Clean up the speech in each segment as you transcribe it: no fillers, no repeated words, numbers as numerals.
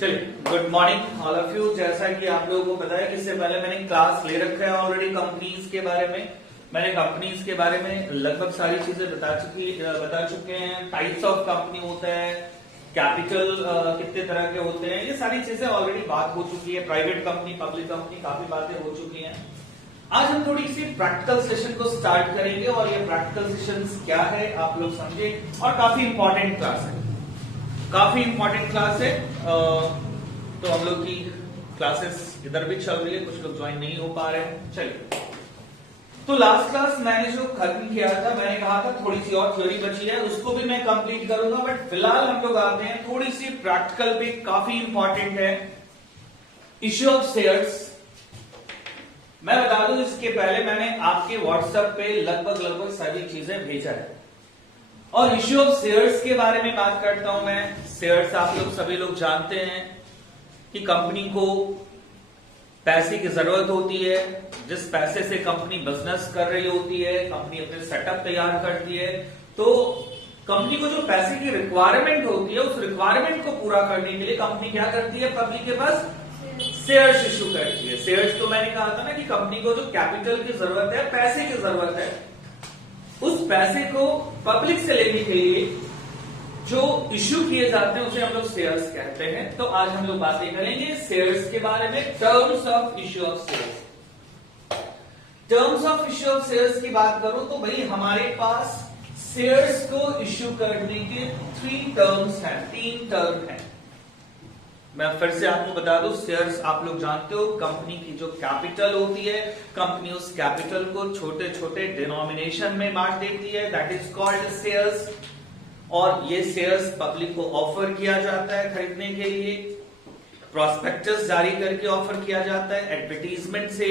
चलिए, good morning all of you. जैसा कि आप लोगों को पता है कि इससे पहले मैंने क्लास ले रखा है ऑलरेडी कंपनीज के बारे में। मैंने कंपनीज के बारे में लगभग सारी चीजें बता चुके हैं। टाइप्स ऑफ कंपनी होता है, कैपिटल कितने तरह के होते हैं, ये सारी चीजें ऑलरेडी बात हो चुकी है। प्राइवेट कंपनी, पब्लिक कंपनी, काफी बातें हो चुकी हैं। आज हम थोड़ी सी प्रैक्टिकल सेशन को स्टार्ट करेंगे और ये प्रैक्टिकल सेशंस क्या है आप लोग समझे, और काफी इंपॉर्टेंट क्लास है, काफी इंपॉर्टेंट क्लास है। तो हम लोग की क्लासेस इधर भी चल रही है, कुछ लोग ज्वाइन नहीं हो पा रहे हैं। चलिए, तो लास्ट क्लास मैंने जो खत्म किया था, मैंने कहा था थोड़ी सी और थ्योरी बची है, उसको भी मैं कंप्लीट करूंगा। बट फिलहाल हम लोग आते हैं थोड़ी सी प्रैक्टिकल पे, काफी इंपॉर्टेंट है, इश्यू ऑफ शेयर्स। मैं बता दूं इसके पहले मैंने आपके व्हाट्सएप पे लगभग सारी चीजें भेजा है, और इश्यू ऑफ शेयर्स के बारे में बात करता हूं मैं। शेयर्स आप लोग सभी लोग जानते हैं कि कंपनी को पैसे की जरूरत होती है। जिस पैसे से कंपनी बिजनेस कर रही होती है, कंपनी अपने सेटअप तैयार करती है, तो कंपनी को जो पैसे की रिक्वायरमेंट होती है, उस रिक्वायरमेंट को पूरा करने के लिए कंपनी क्या करती है, पब्लिक के पास शेयर्स इश्यू करती है। शेयर्स तो मैंने कहा था ना कि कंपनी को जो कैपिटल की जरूरत है, पैसे की जरूरत है, उस पैसे को पब्लिक से लेने के लिए जो इश्यू किए जाते हैं उसे हम लोग शेयर्स कहते हैं। तो आज हम लोग बातें करेंगे शेयर्स के बारे में, terms of issue of shares. Terms of issue of shares की बात करूं तो भाई हमारे पास शेयर्स को इश्यू करने के 3 टर्म्स हैं, 3 टर्म हैं। मैं फिर से आपको बता दूं, शेयर्स आप लोग जानते हो, कंपनी की जो कैपिटल होती है, कंपनी उस कैपिटल को छोटे छोटे डिनोमिनेशन में बांट देती है, दैट इज कॉल्ड शेयर्स। और ये शेयर्स पब्लिक को ऑफर किया जाता है खरीदने के लिए, प्रोस्पेक्टस जारी करके ऑफर किया जाता है, एडवर्टीजमेंट से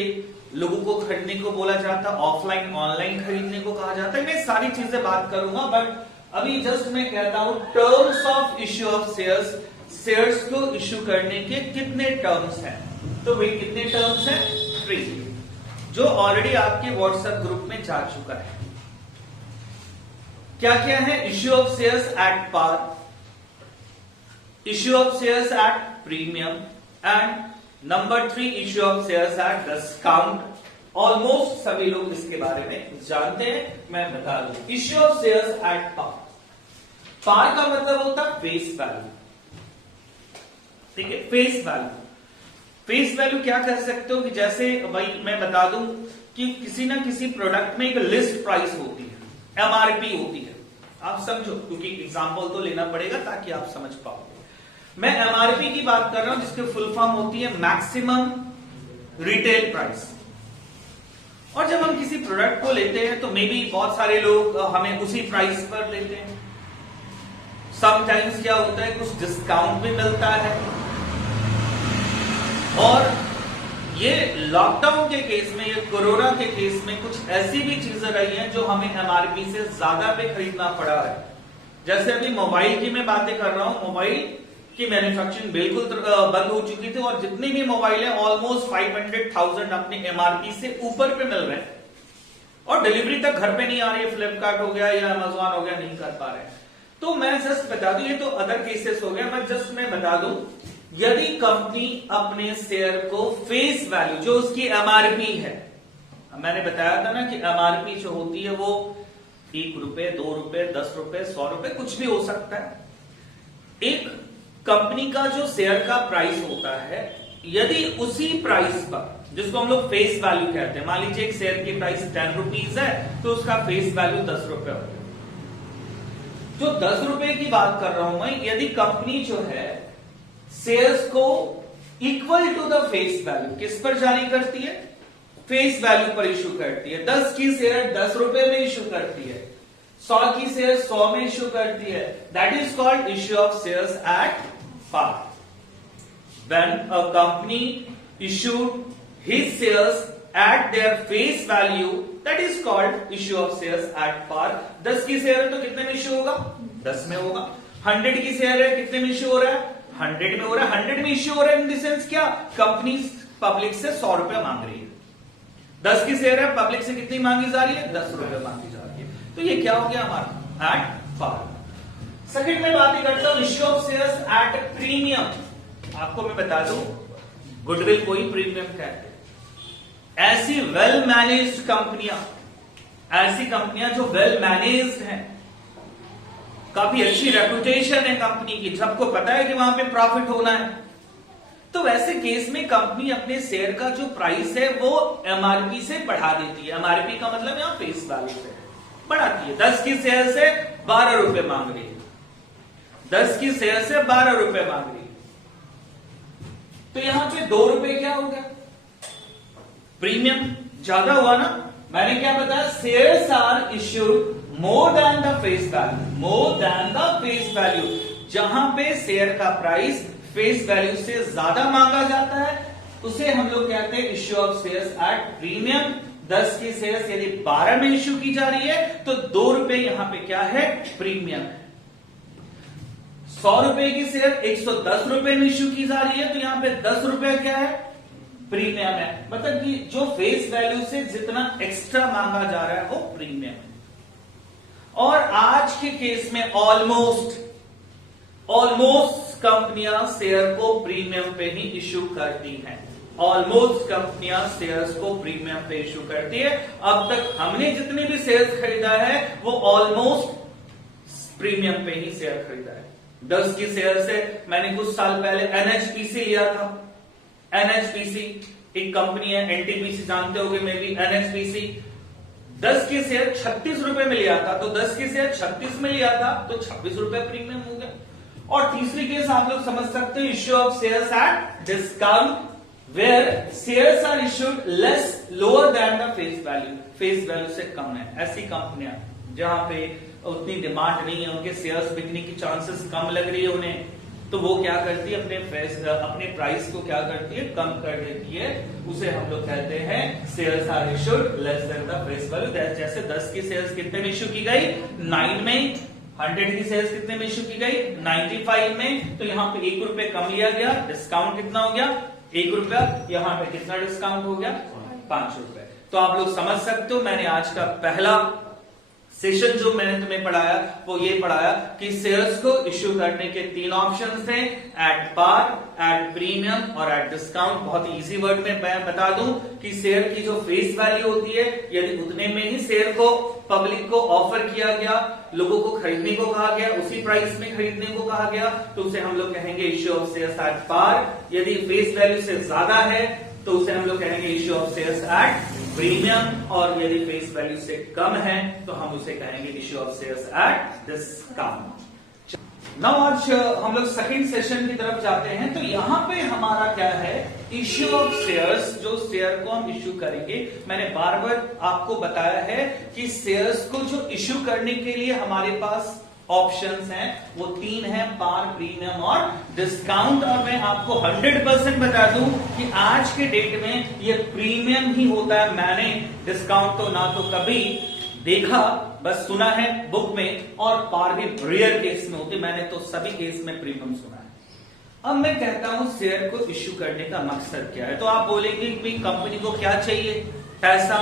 लोगों को खरीदने को बोला जाता है, ऑफलाइन ऑनलाइन खरीदने को कहा जाता है। मैं सारी चीजें बात करूंगा, बट अभी जस्ट मैं कहता हूं terms of issue of shares. Shares को इश्यू करने के कितने टर्म्स हैं, तो भाई कितने टर्म्स हैं, 3, जो ऑलरेडी आपके व्हाट्सएप ग्रुप में जा चुका है। क्या क्या है, issue of shares at par, issue of shares at premium, and number 3 issue of shares at discount. Almost सभी लोग इसके बारे में जानते हैं, मैं बता दूं। Issue of shares at par, par का मतलब होता है फेस वैल्यू, ठीक है, फेस वैल्यू। फेस वैल्यू क्या कर सकते हो कि जैसे भाई मैं बता दूं कि किसी ना किसी प्रोडक्ट में एक लिस्ट प्राइस होती है, एमआरपी होती है, आप समझो, क्योंकि एग्जांपल तो लेना पड़ेगा ताकि आप समझ पाओ। मैं एमआरपी की बात कर रहा हूं, जिसकी फुल फॉर्म होती है मैक्सिमम रिटेल प्राइस। और जब हम किसी प्रोडक्ट को लेते हैं तो मे बी बहुत सारे लोग हमें उसी प्राइस पर लेते हैं। समटाइम्स क्या होता है, कुछ डिस्काउंट भी मिलता है। और ये लॉकडाउन के केस में, ये कोरोना के केस में कुछ ऐसी भी चीजें रही हैं जो हमें एमआरपी से ज्यादा पे खरीदना पड़ा है। जैसे अभी मोबाइल की मैं बातें कर रहा हूं, मोबाइल की मैन्युफैक्चरिंग बिल्कुल बंद हो चुकी थी, और जितने भी मोबाइल है ऑलमोस्ट 500,000 अपने एमआरपी से ऊपर पे मिल रहे हैं, और डिलीवरी तक घर पे नहीं आ रही है। फ्लिपकार्ट हो गया या अमेजॉन हो गया, नहीं कर पा रहे हैं। तो मैं जस्ट बता दूं, ये तो अदर केसेस हो गया, मैं बता दूं, यदि कंपनी अपने शेयर को फेस वैल्यू, जो उसकी एमआरपी है, मैंने बताया था ना कि एमआरपी जो होती है वो 1 रुपए, 2 रुपए, 10 रुपए, 100 रुपए, कुछ भी हो सकता है। एक कंपनी का जो शेयर का प्राइस होता है, यदि उसी प्राइस पर, जिसको हम लोग फेस वैल्यू कहते हैं, मान लीजिए एक शेयर की प्राइस 10 रुपीज है, तो उसका फेस वैल्यू 10 रुपए हो गया। जो 10 रुपए की बात कर रहा हूं मैं, यदि कंपनी जो है शेयर्स को equal to the face value किस पर जारी करती है, फेस वैल्यू पर इश्यू करती है। 10 की शेयर 10 रुपए में इश्यू करती है, 100 की शेयर 100 में इश्यू करती है, that is called issue of shares at par. When a company issued his shares at their face value, that is called issue of shares at par. 10 की शेयर है तो कितने में इश्यू होगा, 10 में होगा। 100 की शेयर है, कितने में इश्यू हो रहा है, 100 में हो रहा है। 100 में इश्यू हो रहा है इन द सेंस क्या, कंपनी पब्लिक से 100 रुपए मांग रही है। 10 की शेयर है, पब्लिक से कितनी मांगी जा रही है, 10 रुपए मांगी जा रही है। तो ये क्या हो गया हमारा एट पार। सेकंड में बात करता हूं issue of shares at premium. आपको मैं बता दूं, गुडविल को ही प्रीमियम कहते हैं। ऐसी वेल मैनेज्ड कंपनियां, ऐसी कंपनियां जो वेल मैनेज्ड हैं, काफी अच्छी रेपुटेशन है कंपनी की, सबको पता है कि वहां पे प्रॉफिट होना है, तो वैसे केस में कंपनी अपने शेयर का जो प्राइस है वो एमआरपी से बढ़ा देती है। एमआरपी का मतलब यहां फेस वैल्यू से बढ़ाती है। 10 की शेयर से 12 रुपए मांग रही है, 10 की शेयर से 12 रुपए मांग रही है, तो यहां पे 2 रुपए क्या हो गया, प्रीमियम ज्यादा हुआ ना। मैंने क्या बताया, shares are issued more than the face value, more than the face value. जहां पे शेयर का प्राइस फेस वैल्यू से ज्यादा मांगा जाता है उसे हम लोग कहते हैं issue of shares at premium. 10 की शेयर्स यदि 12 में इश्यू की जा रही है तो 2 रुपए यहां पे क्या है, प्रीमियम है। 100 रुपए की शेयर 110 रुपए में इश्यू की जा रही है तो यहां पे 10 रुपए क्या है, प्रीमियम है। मतलब कि जो फेस वैल्यू से जितना एक्स्ट्रा मांगा जा रहा है वो प्रीमियम है। और आज के केस में ऑलमोस्ट कंपनियां शेयर को प्रीमियम पे ही इश्यू करती हैं। ऑलमोस्ट कंपनियां शेयर्स को प्रीमियम पे इश्यू करती है। अब तक हमने जितने भी शेयर्स खरीदा है वो ऑलमोस्ट प्रीमियम पे ही शेयर खरीदा है। 10 की शेयर से मैंने कुछ साल पहले एनएचपीसी लिया था। एनएचपीसी एक कंपनी है, एनटीपीसी जानते होगे मे बी। एनएचपीसी 10 की शेयर 36 रुपए में लिया था, तो 10 की शेयर 36 में लिया था तो 26 रुपए प्रीमियम हो गया। और तीसरी केस आप लोग समझ सकते हो, issue of shares at discount where shares are issued less lower than the face value, face value से कम है। ऐसी कंपनियां जहां पे उतनी डिमांड नहीं है, उनके शेयर्स बिकने की चांसेस कम लग रही है उन्हें, तो वो क्या करती है, अपने प्राइस को क्या करती है, कम कर देती है। उसे हम लोग कहते हैं shares are issued less than the face value. जैसे 10 की शेयर्स कितने में इश्यू की गई, 9 में। 100 की शेयर्स कितने में इश्यू की गई, 95 में। तो यहाँ पे 1 रुपए कम लिया गया, डिस्काउंट कितना हो गया, 1 रुपया। यहाँ पे कितना डिस्काउंट हो गया, 5 रुपए। तो आप लोग समझ सकते हो, मैंने आज का पहला सेशन जो मैंने तुम्हें पढ़ाया वो ये पढ़ाया कि शेयर्स को इश्यू करने के 3 ऑप्शंस थे, एट पार, एट प्रीमियम और एट डिस्काउंट। बहुत इजी वर्ड में मैं बता दूं कि शेयर की जो फेस वैल्यू होती है, यदि उतने में ही शेयर को पब्लिक को ऑफर किया गया, लोगों को खरीदने को कहा गया, उसी प्राइस में खरीदने को कहा गया, तो उसे हम लोग कहेंगे issue of shares at par. यदि फेस वैल्यू से ज्यादा है तो उसे हम लोग कहेंगे issue of shares at premium. और यदि फेस वैल्यू से कम है तो हम उसे कहेंगे issue of shares at discount. Now आज हम लोग सेकंड सेशन की तरफ जाते हैं। तो यहां पे हमारा क्या है, इश्यू ऑफ शेयर्स। जो शेयर को हम इश्यू करेंगे, मैंने बार बार आपको बताया है कि शेयर्स को जो इश्यू करने के लिए हमारे पास ऑप्शंस हैं वो 3 हैं, पार, प्रीमियम और डिस्काउंट। और मैं आपको 100% बता दूं कि आज के डेट में ये प्रीमियम ही होता है। मैंने डिस्काउंट तो ना तो कभी देखा, बस सुना है बुक में, और पार भी रेयर केस में होती, मैंने तो सभी केस में प्रीमियम सुना है। अब मैं कहता हूं शेयर को इश्यू करने का मकसद क्या है। तो आप बोलेंगे कि कंपनी को क्या चाहिए, पैसा।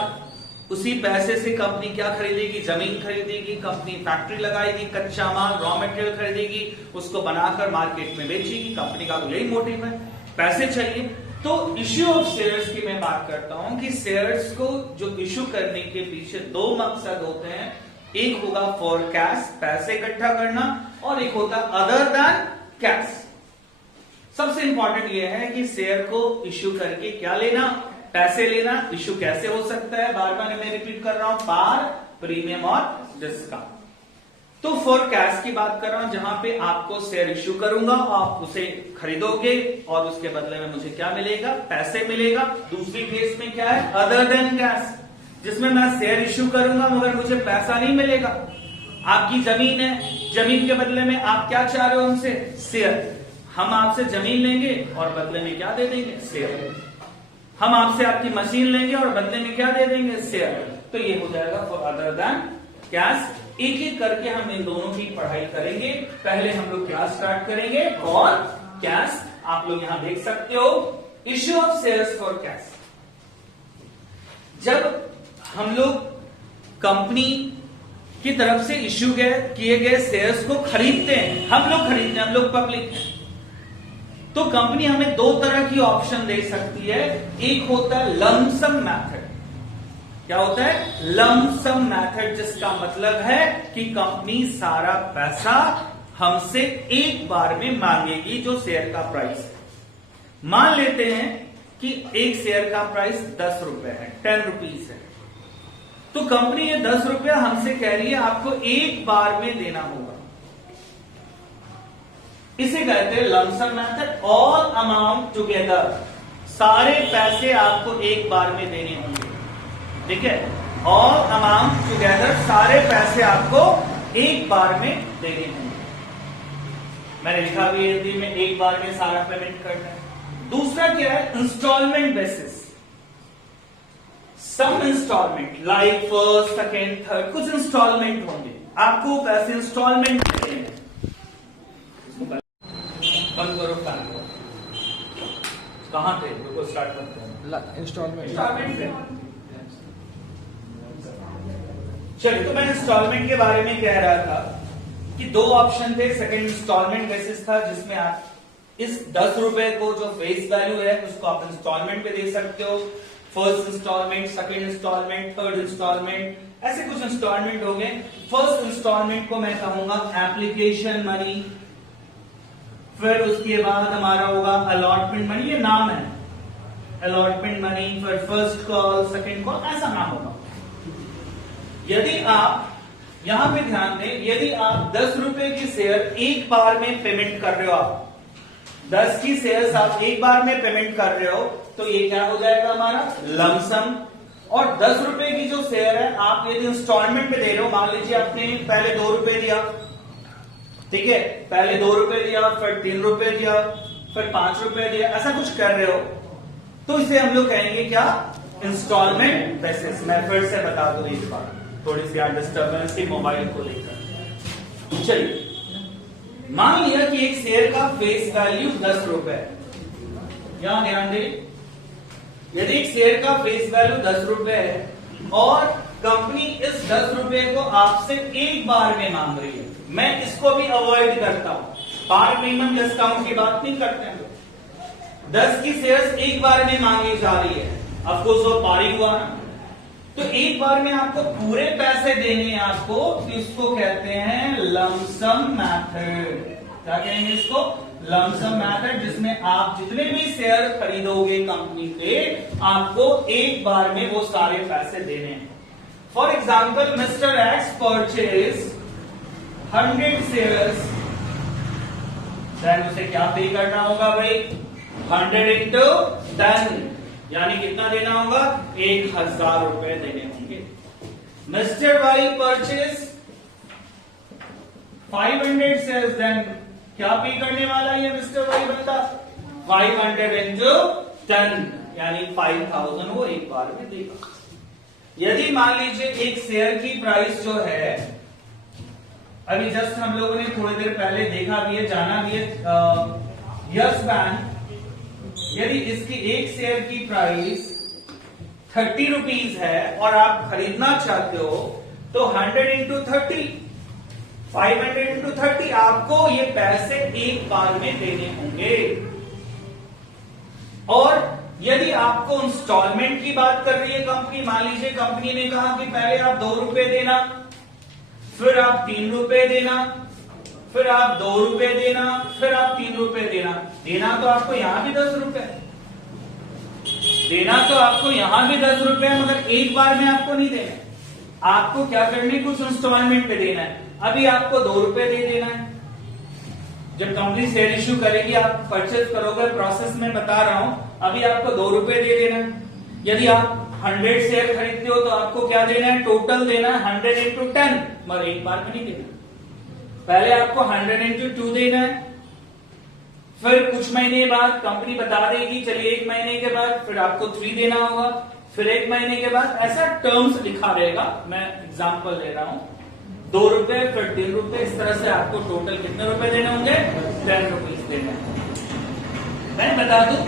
उसी पैसे से कंपनी क्या खरीदेगी, जमीन खरीदेगी, कंपनी फैक्ट्री लगाएगी, कच्चा माल, रॉ मटेरियल खरीदेगी, उसको बनाकर मार्केट में बेचेगी। कंपनी का तो यही मोटिव है, पैसे चाहिए। तो इश्यू ऑफ शेयर्स की मैं बात करता हूं कि शेयर्स को जो इश्यू करने के पीछे 2 मकसद होते हैं। एक होगा फॉर कैश, पैसे इकट्ठा करना, और एक होता अदर देन कैश। सबसे इंपॉर्टेंट यह है कि शेयर को इश्यू करके क्या लेना, पैसे लेना। इश्यू कैसे हो सकता है, बार बार मैं रिपीट कर रहा हूं, पार, प्रीमियम और डिस्काउंट। तो फॉर कैश की बात कर रहा हूं, जहां पे आपको शेयर इश्यू करूंगा, आप उसे खरीदोगे और उसके बदले में मुझे क्या मिलेगा, पैसे मिलेगा। दूसरी केस में क्या है, अदर देन कैश, जिसमें मैं शेयर इश्यू करूंगा मगर मुझे पैसा नहीं मिलेगा। आपकी जमीन है, जमीन के बदले में आप क्या चाह रहे हो हमसे, शेयर। हम आपसे जमीन लेंगे और बदले में क्या दे देंगे, शेयर। हम आपसे आपकी मशीन लेंगे और बदले में क्या दे देंगे, शेयर। तो ये हो जाएगा फॉर अदर देन कैश। एक एक करके हम इन दोनों की पढ़ाई करेंगे। पहले हम लोग क्या स्टार्ट करेंगे, फॉर कैश। आप लोग यहां देख सकते हो, issue of shares for cash. जब हम लोग कंपनी की तरफ से इश्यू किए गए शेयर्स को खरीदते हैं, हम लोग खरीदते हैं, हम लोग पब्लिक हैं। तो कंपनी हमें दो तरह की ऑप्शन दे सकती है। एक होता है लमसम मैथड। क्या होता है? लमसम मैथड, जिसका मतलब है कि कंपनी सारा पैसा हमसे एक बार में मांगेगी जो शेयर का प्राइस है। मान लेते हैं कि एक शेयर का प्राइस 10 रुपए है, 10 रुपीज है, तो कंपनी ये 10 रुपया हमसे कह रही है आपको एक बार में देना होगा। इसे कहते हैं lump sum method. All amount together, सारे पैसे आपको एक बार में देने होंगे। ठीक है, ऑल अमाउंट टुगेदर, सारे पैसे आपको एक बार में देने होंगे। मैंने लिखा भी हिंदी में, एक बार में सारा पेमेंट करना है। दूसरा क्या है? Instalment basis. Some instalment like first, second, third, कुछ इंस्टॉलमेंट होंगे, आपको पैसे इंस्टॉलमेंट देने हैं। बंद करो फैन को। कहां थे? रुको, स्टार्ट करते हैं। इंस्टॉलमेंट से चलिए, तो मैं इंस्टॉलमेंट के बारे में कह रहा था कि दो ऑप्शन थे। सेकंड इंस्टॉलमेंट बेसिस था, जिसमें आप इस 10 रुपए को जो फेस वैल्यू है उसको आप इंस्टॉलमेंट पे दे सकते हो। First installment, second installment, third installment, ऐसे कुछ इंस्टॉलमेंट हो गए। फर्स्ट इंस्टॉलमेंट को मैं कहूंगा एप्लीकेशन मनी, फिर उसके बाद हमारा होगा अलॉटमेंट मनी, ये नाम है अलॉटमेंट मनी, फिर फर्स्ट कॉल, सेकंड कॉल, ऐसा नाम होगा। यदि आप यहां पे ध्यान दें, यदि आप 10 रुपए की शेयर एक बार में पेमेंट कर रहे हो, आप 10 की शेयर्स आप एक बार में पेमेंट कर रहे हो, तो ये क्या हो जाएगा हमारा लमसम। और 10 रुपए की जो शेयर है आप यदि इंस्टॉलमेंट पे दे रहे हो, मान लीजिए आपने पहले 2 रुपए दिया, ठीक है, पहले 2 रुपए दिया, फिर 3 रुपए दिया, फिर 5 रुपए दिया, ऐसा कुछ कर रहे हो, तो इसे हम लोग कहेंगे क्या? Installment basis. मैं फिर से बता दूं इस बार, थोड़ी सी डिस्टर्बेंस थी मोबाइल को लेकर। चलिए, मान लिया कि एक शेयर का फेस वैल्यू 10 रुपए है। यहां ध्यान दें, यदि एक शेयर का फेस वैल्यू 10 रुपए है और कंपनी इस 10 रुपए को आपसे एक बार में मांग रही है, मैं इसको भी अवॉइड करता हूं, पार मिनिमम डिस्काउंट की बात नहीं करते हैं। 10 की शेयर्स एक बार में मांगी जा रही है, अफकोर्स वो पारी हुआ ना, तो एक बार में आपको पूरे पैसे देने हैं आपको, तो इसको कहते हैं लमसम मैथड। क्या कहेंगे इसको? लमसम मैथड, जिसमें आप जितने भी शेयर खरीदोगे कंपनी से, आपको एक बार में वो सारे पैसे देने हैं। For example, mister X purchase 100 shares, then उसे क्या पे करना होगा भाई? 100 इंटू 10, यानी कितना देना होगा? 1000 रुपए देने होंगे। Mister Y purchase 500 shares, then क्या पे करने वाला है मिस्टर वाई बंदा? 500 इंटू 10, यानी 5000 वो एक बार में देगा। यदि मान लीजिए एक शेयर की प्राइस जो है, अभी जस्ट हम लोगों ने थोड़ी देर पहले देखा भी है, जाना भी है, यस बैंक, यदि इसकी एक शेयर की प्राइस 30 रुपीज है और आप खरीदना चाहते हो, तो 100 इंटू 30, 500 इंटू 30, आपको ये पैसे एक बार में देने होंगे। और यदि आपको इंस्टॉलमेंट की बात कर रही है कंपनी, मान लीजिए कंपनी ने कहा कि पहले आप 2 रुपए देना, फिर आप 3 रुपए देना, फिर आप 2 रुपए देना, फिर आप 3 रुपए देना। देना तो आपको यहां भी 10 रुपए, देना तो आपको यहां भी 10 रुपए, मगर एक बार में आपको नहीं देना। आपको क्या करने, कुछ इंस्टॉलमेंट पे देना है। अभी आपको 2 रुपए दे देना है। जब कंपनी शेयर इश्यू करेगी, आप परचेज करोगे, प्रोसेस में बता रहा हूं, अभी आपको 2 रुपए दे देना है। यदि आप 100 शेयर खरीदते हो तो आपको क्या देना है? टोटल देना है 100 इंटू 10, मगर एक बार में नहीं देना। पहले आपको 100 इंटू 2 देना है, फिर कुछ महीने बाद कंपनी बता देगी, चलिए 1 महीने के बाद फिर आपको 3 देना होगा, फिर 1 महीने के बाद, ऐसा टर्म्स लिखा रहेगा। मैं एग्जांपल दे रहा हूं, 2 रुपए फिर 3 रुपए, इस तरह से आपको टोटल कितने रुपए देने होंगे? 10 रुपीज देने होंगे। मैं बता दूं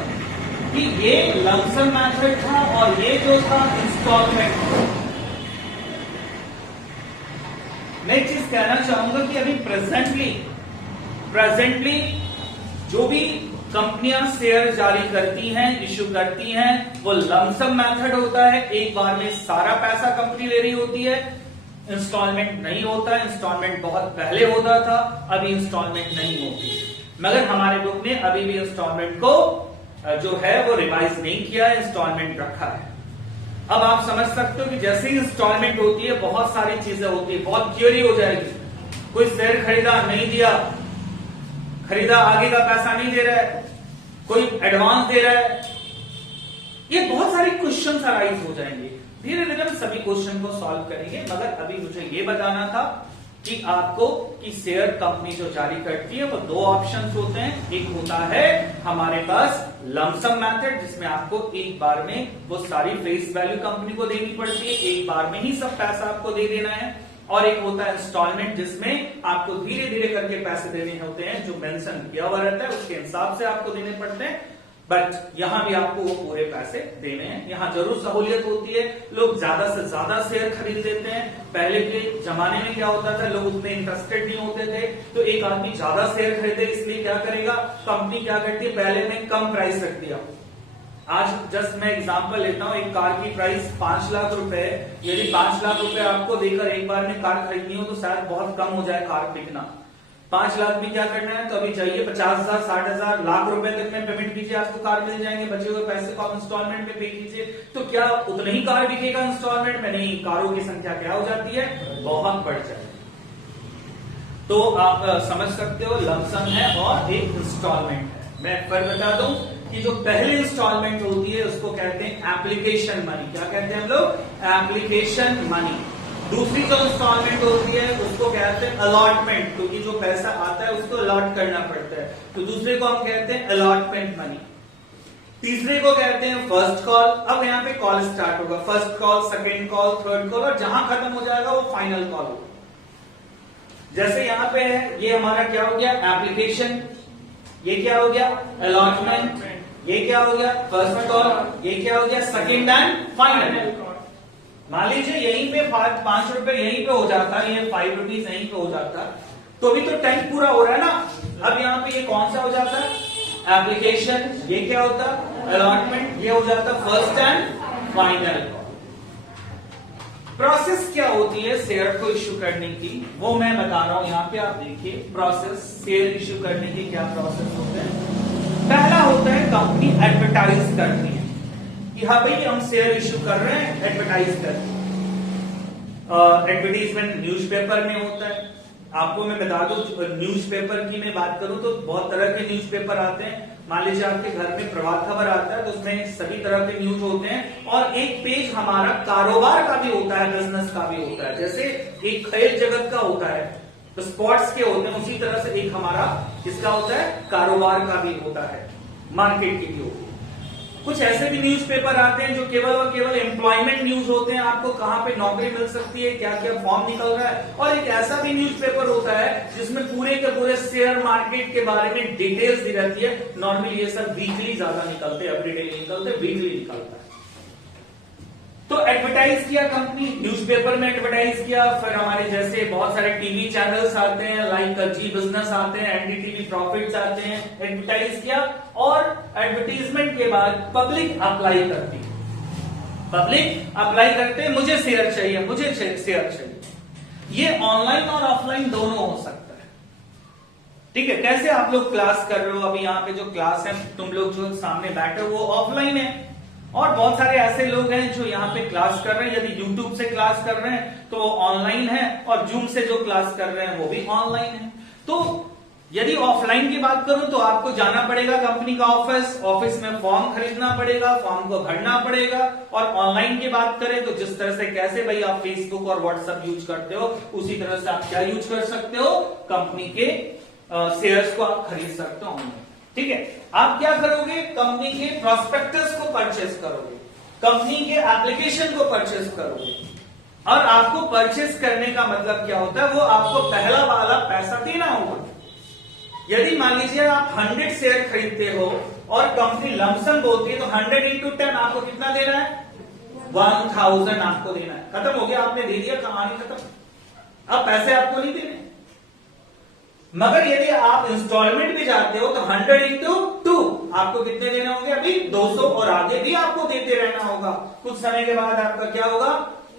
कि ये लमसम मैथड था और ये जो था इंस्टॉलमेंट था। मैं एक चीज कहना चाहूंगा कि अभी प्रेजेंटली जो भी कंपनियां शेयर जारी करती हैं, इश्यू करती हैं, वो लमसम मेथड होता है, एक बार में सारा पैसा कंपनी ले रही होती है। इंस्टॉलमेंट नहीं होता, इंस्टॉलमेंट बहुत पहले होता था, अभी इंस्टॉलमेंट नहीं होती। मगर हमारे बुक ने अभी भी इंस्टॉलमेंट को जो है वो रिवाइज नहीं किया है, इंस्टॉलमेंट रखा है। अब आप समझ सकते हो कि जैसे ही इंस्टॉलमेंट होती है बहुत सारी चीजें होती है, बहुत क्यूरी हो जाएगी। कोई शेयर खरीदा नहीं दिया, खरीदा आगे का पैसा नहीं दे रहा है, कोई एडवांस दे रहा है, ये बहुत सारे क्वेश्चन अराइज हो जाएंगे। धीरे धीरे हम सभी क्वेश्चन को सॉल्व करेंगे, मगर अभी मुझे ये बताना था कि आपको कि शेयर कंपनी जो जारी करती है वो दो ऑप्शंस होते हैं। एक होता है हमारे पास लमसम मेथड, जिसमें आपको एक बार में वो सारी फेस वैल्यू कंपनी को देनी पड़ती है, एक बार में ही सब पैसा आपको दे देना है। और एक होता है इंस्टॉलमेंट, जिसमें आपको धीरे धीरे करके पैसे देने होते हैं, जो मेंशन किया हुआ रहता है उसके हिसाब से आपको देने पड़ते हैं। बट यहां भी आपको वो पूरे पैसे देने हैं। यहां जरूर सहूलियत होती है, लोग ज्यादा से ज्यादा शेयर खरीद लेते हैं। पहले के जमाने में क्या होता था, लोग उतने इंटरेस्टेड नहीं होते थे, तो एक आदमी ज्यादा शेयर खरीदे, इसलिए क्या करेगा, कंपनी क्या करती है, पहले में कम प्राइस रख दिया। आज जस्ट मैं एग्जांपल लेता हूं, एक कार की प्राइस 5 लाख रुपए है। यदि 5 लाख रुपए आपको देकर एक बार में कार खरीदनी हो तो शायद बहुत कम हो जाए कार बिकना। 5 लाख में क्या करना है, तो अभी चाहिए 50,000, 60,000, लाख रुपए तक में पेमेंट कीजिए, आपको कार मिल जाएंगे। बचे हुए पैसे को आप इंस्टॉलमेंट में पे कीजिए, तो क्या उतना ही कार बिकेगा इंस्टॉलमेंट में? नहीं, कारों की संख्या क्या हो जाती है, बहुत बढ़ जाती है। तो आप समझ सकते हो लमसम है और एक इंस्टॉलमेंट है। मैं फिर बता दूं कि जो पहली इंस्टॉलमेंट होती है उसको कहते हैं एप्लीकेशन मनी। क्या कहते हैं हम लोग, एप्लीकेशन मनी। दूसरी जो इंस्टॉलमेंट होती है उसको कहते हैं अलॉटमेंट, क्योंकि जो पैसा आता है उसको अलॉट करना पड़ता है, तो दूसरे को हम कहते हैं अलॉटमेंट मनी। तीसरे को कहते हैं फर्स्ट कॉल। अब यहाँ पे कॉल स्टार्ट होगा, first call, second call, third call, और जहां खत्म हो जाएगा वो फाइनल कॉल होगा। जैसे यहाँ पे है, ये हमारा क्या हो गया, एप्लीकेशन, ये क्या हो गया, अलॉटमेंट, ये क्या हो गया, फर्स्ट कॉल, ये क्या हो गया, सेकेंड एंड फाइनल। मान लीजिए यहीं पे 5 रुपए यहीं पे हो जाता, ये 5 रुपीज यहीं पे हो जाता, तो अभी तो 10 पूरा हो रहा है ना। अब यहाँ पे ये कौन सा हो जाता है, एप्लीकेशन, ये क्या होता, अलॉटमेंट, ये हो जाता फर्स्ट एंड फाइनल। प्रोसेस क्या होती है शेयर को इश्यू करने की, वो मैं बता रहा हूं। यहाँ पे आप देखिए प्रोसेस, शेयर इश्यू करने की क्या प्रोसेस होते हैं। पहला होता है कंपनी एडवर्टाइज करती है कि हाँ भाई हम शेयर इश्यू कर रहे हैं, एडवर्टाइज कर। एडवर्टीजमेंट न्यूज़पेपर में होता है। आपको मैं बता दूं, न्यूज़पेपर की मैं बात करूं तो बहुत तरह के न्यूज़पेपर आते हैं। मान लीजिए आपके घर में प्रभात खबर आता है, तो उसमें सभी तरह के न्यूज होते हैं, और एक पेज हमारा कारोबार का भी होता है, बिजनेस का भी होता है। जैसे एक खेल जगत का होता है, तो स्पोर्ट्स के होते हैं, उसी तरह से एक हमारा किसका होता है, कारोबार का भी होता है, मार्केट की भी होती है। कुछ ऐसे भी न्यूज़पेपर आते हैं जो केवल और केवल एम्प्लॉयमेंट न्यूज होते हैं, आपको कहां पे नौकरी मिल सकती है, क्या क्या फॉर्म निकल रहा है। और एक ऐसा भी न्यूज़पेपर होता है जिसमें पूरे के पूरे शेयर मार्केट के बारे में डिटेल्स दी रहती है। नॉर्मली ये सब वीकली ज्यादा निकलते हैं, एवरीडे निकलते, वीकली निकलता है। तो एडवर्टाइज किया कंपनी, न्यूज़पेपर में एडवर्टाइज किया। फिर हमारे जैसे बहुत सारे टीवी चैनल्स आते हैं, लाइक जी बिजनेस आते हैं, एनडीटीवी प्रॉफिट्स आते हैं, एडवर्टाइज किया। और एडवर्टीजमेंट के बाद पब्लिक अप्लाई करती है, पब्लिक अप्लाई करते हैं, मुझे शेयर चाहिए, मुझे शेयर चाहिए। ये ऑनलाइन और ऑफलाइन दोनों हो सकता है। ठीक है, कैसे आप लोग क्लास कर रहे हो, अभी यहाँ पे जो क्लास है तुम लोग जो सामने बैठे हो वो ऑफलाइन है, और बहुत सारे ऐसे लोग हैं जो यहाँ पे क्लास कर रहे हैं। यदि यूट्यूब से क्लास कर रहे हैं तो ऑनलाइन है, और जूम से जो क्लास कर रहे हैं वो भी ऑनलाइन है। तो यदि ऑफलाइन की बात करूं तो आपको जाना पड़ेगा कंपनी का ऑफिस में फॉर्म खरीदना पड़ेगा, फॉर्म को भरना पड़ेगा। और ऑनलाइन की बात करें तो जिस तरह से कैसे भाई आप फेसबुक और व्हाट्सएप यूज करते हो, उसी तरह से आप क्या यूज कर सकते हो, कंपनी के शेयर्स को आप खरीद सकते हो ऑनलाइन। ठीक है, आप क्या करोगे, कंपनी के प्रोस्पेक्टस को परचेस करोगे, कंपनी के एप्लीकेशन को परचेस करोगे। और आपको परचेस करने का मतलब क्या होता है, वो आपको पहला वाला पैसा देना होगा। यदि मान लीजिए आप 100 शेयर खरीदते हो और कंपनी लमसम बोलती है, तो 100 into 10 आपको कितना देना है, 1000 आपको देना है। खत्म हो गया, आपने दे दिया, कहानी खत्म। अब पैसे आपको नहीं देने। मगर यदि आप इंस्टॉलमेंट भी जाते हो तो 100 into 2 आपको कितने देने होंगे? अभी 200 और आगे भी आपको देते रहना होगा। कुछ समय के बाद आपका क्या होगा?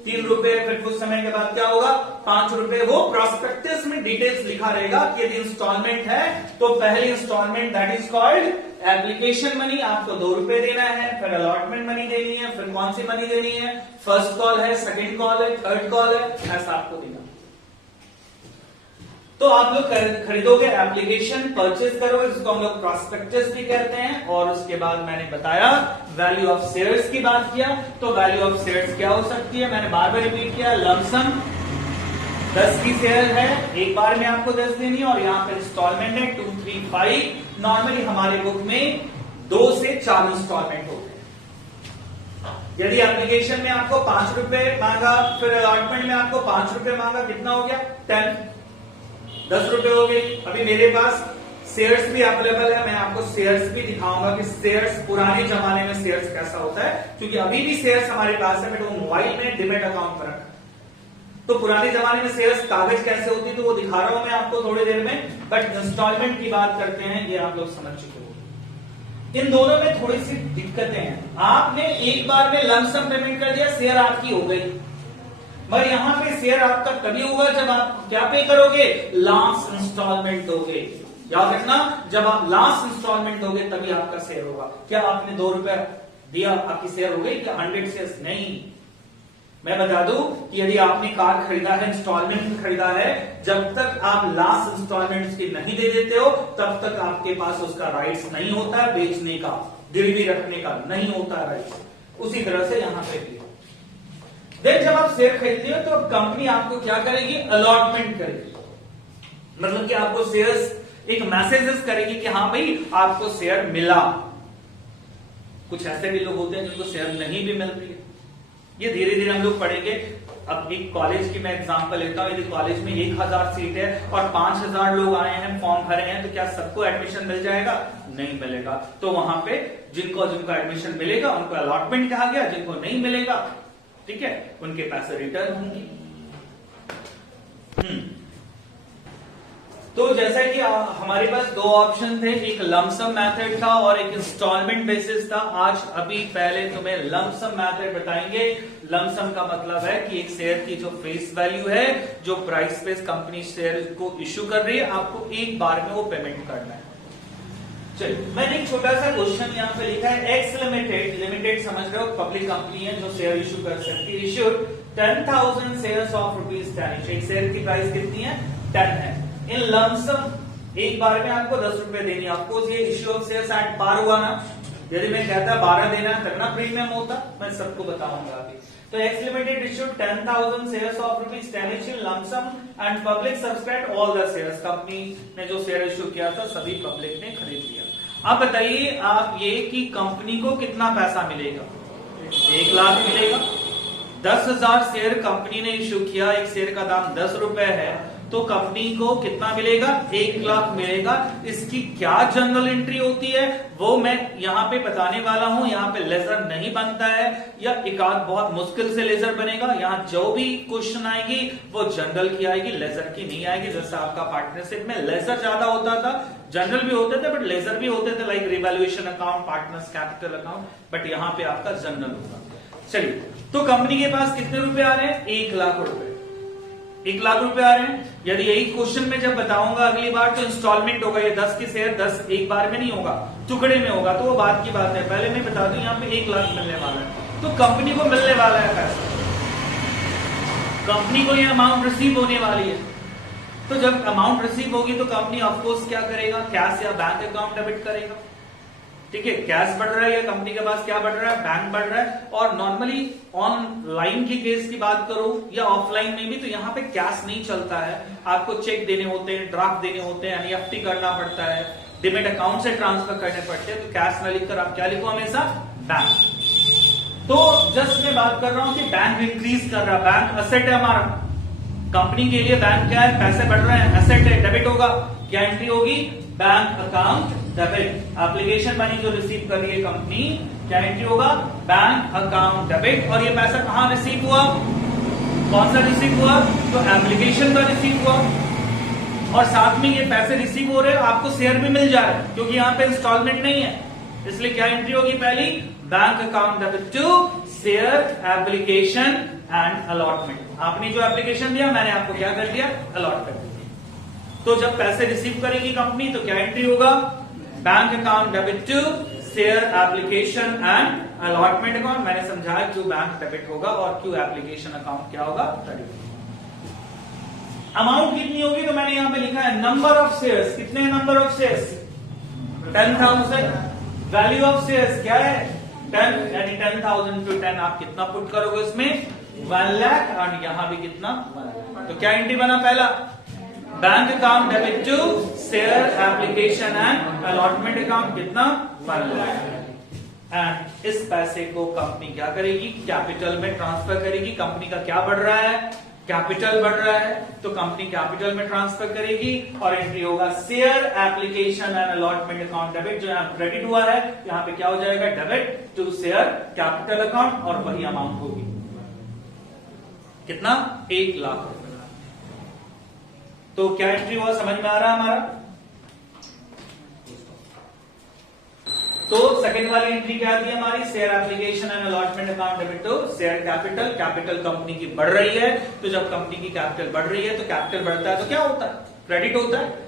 3 रुपए, फिर कुछ समय के बाद क्या होगा? 5 रुपए। वो प्रोस्पेक्टस में डिटेल्स लिखा रहेगा कि यदि इंस्टॉलमेंट है तो पहली installment that is called application money, आपको 2 रुपए देना है। फिर अलॉटमेंट मनी देनी है। फिर कौन सी मनी देनी है? फर्स्ट कॉल है, सेकंड कॉल है, थर्ड कॉल है, ऐसा आपको देना। तो आप लोग खरीदोगे, एप्लीकेशन परचेज करोगे, जिसको हम लोग प्रोस्पेक्टस भी कहते हैं। और उसके बाद मैंने बताया वैल्यू ऑफ शेयर्स की बात किया। तो वैल्यू ऑफ शेयर्स क्या हो सकती है? मैंने बार बार रिपीट किया, लमसम 10 की शेयर है, एक बार में आपको 10 देनी है। और यहाँ पे इंस्टॉलमेंट है 2, 3, 5। नॉर्मली हमारे बुक में 2 से 4 इंस्टॉलमेंट होते हैं। यदि एप्लीकेशन में आपको 5 रुपए मांगा, फिर अलॉटमेंट में आपको 5 रुपए मांगा, कितना हो गया? 10 रुपए हो गए। अभी मेरे पास शेयर्स भी अवेलेबल है, मैं आपको शेयर्स भी दिखाऊंगा कि शेयर्स पुराने जमाने में शेयर्स कैसा होता है, क्योंकि अभी भी शेयर्स हमारे पास है, बट वो मोबाइल में डिमेट अकाउंट पर रखा है। तो पुराने जमाने में शेयर्स कागज कैसे होती है तो वो दिखा रहा हूं मैं आपको थोड़ी देर में। बट इंस्टॉलमेंट की बात करते हैं, ये आप लोग समझ चुके हो। इन दोनों में थोड़ी सी दिक्कतें हैं। आपने एक बार में लमसम पेमेंट कर दिया, शेयर आपकी हो गई, मगर यहां पे शेयर आपका तभी होगा जब आप क्या पे करोगे? लास्ट इंस्टॉलमेंट दोगे। याद रखना, जब आप लास्ट इंस्टॉलमेंट दोगे तभी आपका शेयर होगा। क्या आपने 2 रुपए दिया, आपकी शेयर हो गई? क्या 100 शेयर्स? नहीं। मैं बता दूं कि यदि आपने कार खरीदा है, इंस्टॉलमेंट खरीदा है, जब तक आप लास्ट इंस्टॉलमेंट उसकी नहीं दे देते हो तब तक आपके पास उसका राइट्स नहीं होता है बेचने का, गिरवी रखने का नहीं होता है राइट्स। उसी तरह से यहां पे भी। देन जब आप शेयर खरीदते हो तो कंपनी आपको क्या करेगी? अलॉटमेंट करेगी। मतलब कि आपको शेयर्स एक मैसेजेस करेगी कि हाँ भाई आपको शेयर मिला। कुछ ऐसे भी लोग होते हैं जिनको शेयर नहीं भी मिल रही है। ये धीरे धीरे हम लोग पढ़ेंगे। अब एक कॉलेज की मैं एग्जांपल लेता हूं। यदि कॉलेज में 1000 सीट है और 5000 लोग आए हैं, फॉर्म भरे हैं, तो क्या सबको एडमिशन मिल जाएगा? नहीं मिलेगा। तो वहां पे जिनको एडमिशन मिलेगा उनको अलॉटमेंट कहा गया, जिनको नहीं मिलेगा, ठीक है, उनके पैसे रिटर्न होंगे। तो जैसा कि हमारे पास 2 ऑप्शन थे, एक लमसम मेथड था और एक इंस्टॉलमेंट बेसिस था। आज अभी पहले तुम्हें लमसम मेथड बताएंगे। लमसम का मतलब है कि एक शेयर की जो फेस वैल्यू है, जो प्राइस पे कंपनी शेयर को इश्यू कर रही है, आपको एक बार में वो पेमेंट करना है। चलिए, मैंने एक छोटा सा क्वेश्चन यहाँ पे लिखा है। एक्स लिमिटेड समझ रहे हो, पब्लिक कंपनी है जो शेयर इश्यू कर सकती है। Issued 10,000 shares of ₹10। एक शेयर की प्राइस कितनी है? 10 है। इन लमसम एक बार में आपको 10 रुपए देनी है। आपको ये issue of shares at par हुआ ना। यदि मैं कहता 12 देना है तब ना प्रीमियम होता, मैं सबको बताऊंगा अभी। तो x limited issued 10,000 shares of ₹10 in lump sum and public subscribed all the shares. Company ने जो शेयर इश्यू किया था सभी पब्लिक ने खरीद लिया। अब बताइए आप ये कि कंपनी को कितना पैसा मिलेगा? 1 लाख मिलेगा। 10,000 शेयर कंपनी ने इश्यू किया, एक शेयर का दाम 10 रुपए है, तो कंपनी को कितना मिलेगा? 1 लाख मिलेगा। इसकी क्या जनरल एंट्री होती है वो मैं यहां पे बताने वाला हूं। यहां पे लेजर नहीं बनता है, या एक आध बहुत मुश्किल से लेजर बनेगा। यहां जो भी क्वेश्चन आएगी वो जनरल की आएगी, लेजर की नहीं आएगी। जैसे आपका पार्टनरशिप में लेजर ज्यादा होता था, जनरल भी होते थे बट लेजर भी होते थे, like revaluation account, partners capital account, but यहां पे आपका जनरल होगा। चलिए, तो कंपनी के पास कितने रुपए आ रहे हैं? 1 लाख रुपए। 1 लाख रुपए आ रहे हैं। यदि यही क्वेश्चन में जब बताऊंगा अगली बार तो इंस्टॉलमेंट होगा। ये 10 की शेयर 10 एक बार में नहीं होगा, टुकड़े में होगा, तो वो बात की बात है। पहले मैं बता दूं यहाँ पे 1 लाख मिलने वाला है, तो कंपनी को मिलने वाला है पैसा, कंपनी को ये अमाउंट रिसीव होने वाली है। तो जब अमाउंट रिसीव होगी तो कंपनी ऑफकोर्स क्या करेगा? कैश या बैंक अकाउंट डेबिट करेगा। ठीक है, कैश बढ़ रहा है या कंपनी के पास क्या बढ़ रहा है? बैंक बढ़ रहा है। और नॉर्मली ऑनलाइन की केस की बात करो या ऑफलाइन में भी, तो यहाँ पे कैश नहीं चलता है। आपको चेक देने होते हैं, ड्राफ्ट देने होते हैं, एनईएफटी करना पड़ता है, डिमेट अकाउंट से ट्रांसफर करने पड़ते हैं। तो कैश न लिखकर आप क्या लिखो हमेशा? बैंक। तो जस्ट मैं बात कर रहा हूं कि बैंक इंक्रीज कर रहा है, बैंक असेट है हमारा। कंपनी के लिए बैंक क्या है? पैसे बढ़ रहे हैं, एसेट है, डेबिट होगा। क्या एंट्री होगी? Bank account debit. Application money जो रिसीव कर रही है कंपनी, क्या एंट्री होगा? Bank account debit. और ये पैसा कहां रिसीव हुआ? कौन सा रिसीव हुआ? तो एप्लीकेशन का रिसीव हुआ। और साथ में ये पैसे रिसीव हो रहे हैं, आपको शेयर भी मिल जा रहा है, क्योंकि यहां पे इंस्टॉलमेंट नहीं है, इसलिए क्या एंट्री होगी पहली, bank account debit to share application and allotment. आपने जो एप्लीकेशन दिया मैंने आपको क्या कर दिया, अलॉट कर दिया। तो जब पैसे रिसीव करेगी कंपनी तो क्या एंट्री होगा, bank account debit to share application and allotment account. मैंने समझाया क्यों बैंक डेबिट होगा और क्यों एप्लीकेशन अकाउंट क्या होगा, क्रेडिट। अमाउंट कितनी होगी तो मैंने यहां पे लिखा है नंबर ऑफ शेयर्स। कितने number of shares, 10,000। Value of shares क्या है, 10, यानी 10,000 to 10 आप कितना पुट करोगे इसमें, 1 लाख। और यहां भी कितना, तो क्या एंट्री बना पहला, bank account debit to share application and allotment account कितना, 1 लाख। एंड इस पैसे को कंपनी क्या करेगी, कैपिटल में ट्रांसफर करेगी। कंपनी का क्या बढ़ रहा है, कैपिटल बढ़ रहा है, तो कंपनी कैपिटल में ट्रांसफर करेगी और एंट्री होगा share application and allotment account debit. जो यहां क्रेडिट हुआ है यहां पे क्या हो जाएगा, debit to share capital account और वही अमाउंट होगी कितना, 1 लाख रुपए। तो क्या एंट्री हुआ, समझ में आ रहा है हमारा। तो सेकंड वाली एंट्री क्या थी हमारी, share application and allotment account debit to share capital. Capital company की बढ़ रही है, तो जब कंपनी की कैपिटल बढ़ रही है तो कैपिटल बढ़ता है तो क्या होता है, क्रेडिट होता है।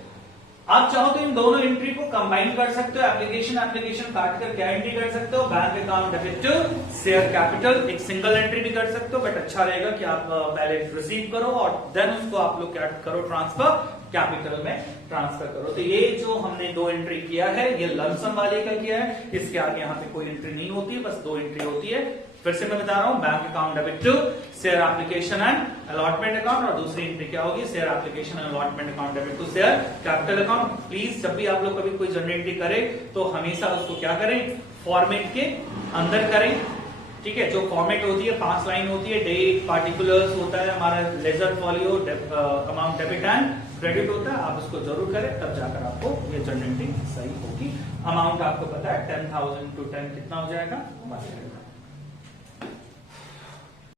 आप चाहो तो इन दोनों एंट्री को कंबाइन कर सकते हो, एप्लीकेशन काट कर क्या एंट्री कर सकते हो, bank account debit to share capital. एक सिंगल एंट्री भी कर सकते हो, बट अच्छा रहेगा कि आप पहले रिसीव करो और देन उसको आप लोग क्या करो, ट्रांसफर कैपिटल में ट्रांसफर करो। तो ये जो हमने 2 एंट्री किया है ये लमसम वाले का किया है, इसके आगे यहाँ पे कोई एंट्री नहीं होती है, बस 2 एंट्री होती है। फिर से मैं बता रहा हूं, bank account debit to share application and allotment account, और दूसरी एंट्री क्या होगी, share application and allotment account debit to share capital account. Please जब भी आप लोग कभी कोई जनरल एंट्री करें तो हमेशा उसको क्या करें, फॉर्मेट के अंदर करें। ठीक है, जो फॉर्मेट होती है 5 लाइन होती है, डेट, पार्टिकुलर्स होता है हमारा, ledger folio, amount debit and credit होता है, आप उसको जरूर करें, तब जाकर आपको ये जनरल एंट्री सही होगी। अमाउंट आपको पता है 10,000 to 10 कितना हो जाएगा, 1 लाख।